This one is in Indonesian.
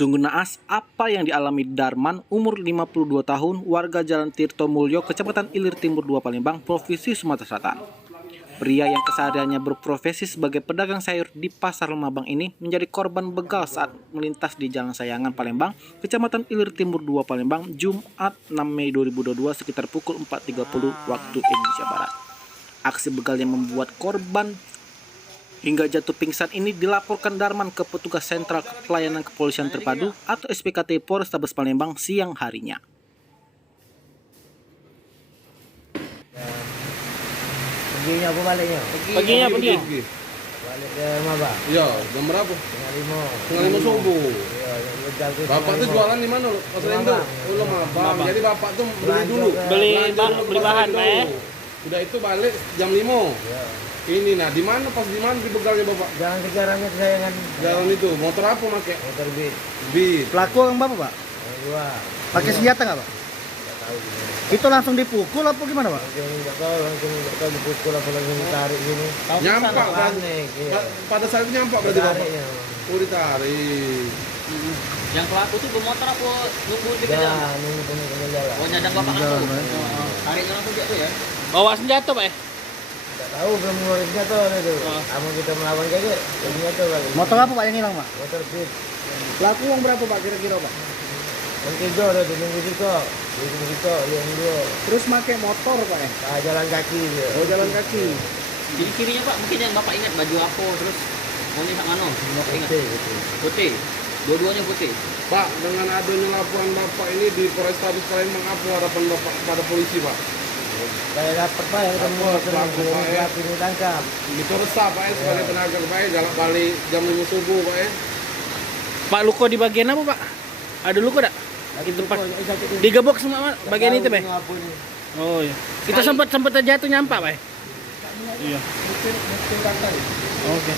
Sungguh naas apa yang dialami Darman, umur 52 tahun, warga Jalan Tirto Mulyo, Kecamatan Ilir Timur 2 Palembang, Provinsi Sumatera Selatan. Pria yang kesehariannya berprofesi sebagai pedagang sayur di Pasar Lemabang ini menjadi korban begal saat melintas di Jalan Sayangan Palembang, Kecamatan Ilir Timur 2 Palembang, Jumat 6 Mei 2022 sekitar pukul 4.30 waktu Indonesia Barat. Aksi begal yang membuat korban hingga jatuh pingsan ini dilaporkan Darman ke petugas Sentral Pelayanan Kepolisian Terpadu atau SPKT Polrestabes Palembang siang harinya. Paginya apa baliknya? Paginya pergi. Balik ke Mabang. Iya, jam berapa? Setengah 5. 5 subuh. Iya, yang begal tuh Bapak tuh jualan di mana? Pasar Indo. Oh, Lemabang. Jadi bapak tuh beli dulu. Beli Belanja bahan, dulu ke Pasar Pak. Indo. Udah itu balik jam 5. Iya. Ini nah, di mana di begalnya bapak? Jangan kejarannya kesayangan. Jalan itu, motor apa pakai? Motor beat. Beat. Pelaku yang bapak, Pak? Yang dua. Pakai senjata nggak, Pak? Nggak tahu gimana. Itu langsung dipukul apa gimana, Pak? Langsung nggak tahu dipukul apa langsung ditarik gini. Nyampak kan? Panik. Iya. Pada saat itu nyampak berarti bapak? Tariknya. Oh, ditarik. Yang pelaku tuh bermotor apa nunggu di Ya, jalan? nunggu penuh jalan. Oh, nyadang bapak langsung. Tariknya langsung jatuh ya? Bawa senjata, Pak? Nggak tahu belum ngeluarin senjata itu. Kamu kita melawan kayak gitu. Senjata Pak. Motor apa, Pak, yang hilang, Pak? Motor beat. Pelaku yang berapa, Pak, kira-kira, Pak? Yang tiga udah nunggu situ. Nunggu situ, yang dua. Terus pakai motor, Pak, ya? Nah, jalan kaki dia. Oh, jalan kaki. Kiri-kirinya Pak, mungkin yang bapak ingat baju apa terus maunya sak mano? Bapak ingat? Betul. Putih. Dua-duanya putih. Pak, dengan adanya laporan bapak ini di Polrestabes Palembang, apa harapan bapak pada polisi, Pak? Kayak dapat Pak yang ketemu Pelaku, Pak, ya. pelaku ini tangkap. Itu resah, Pak, ya, sebagai tenaga, Pak, ya, galak balik jam 5 subuh, Pak, ya. Pak, luka di bagian apa, Pak? Ada luka enggak? Itu Pak. Digebok semua, Pak, bagian itu, Pak. Oh iya. Itu sempat jatuh nyampak, Pak. Iya. Oke.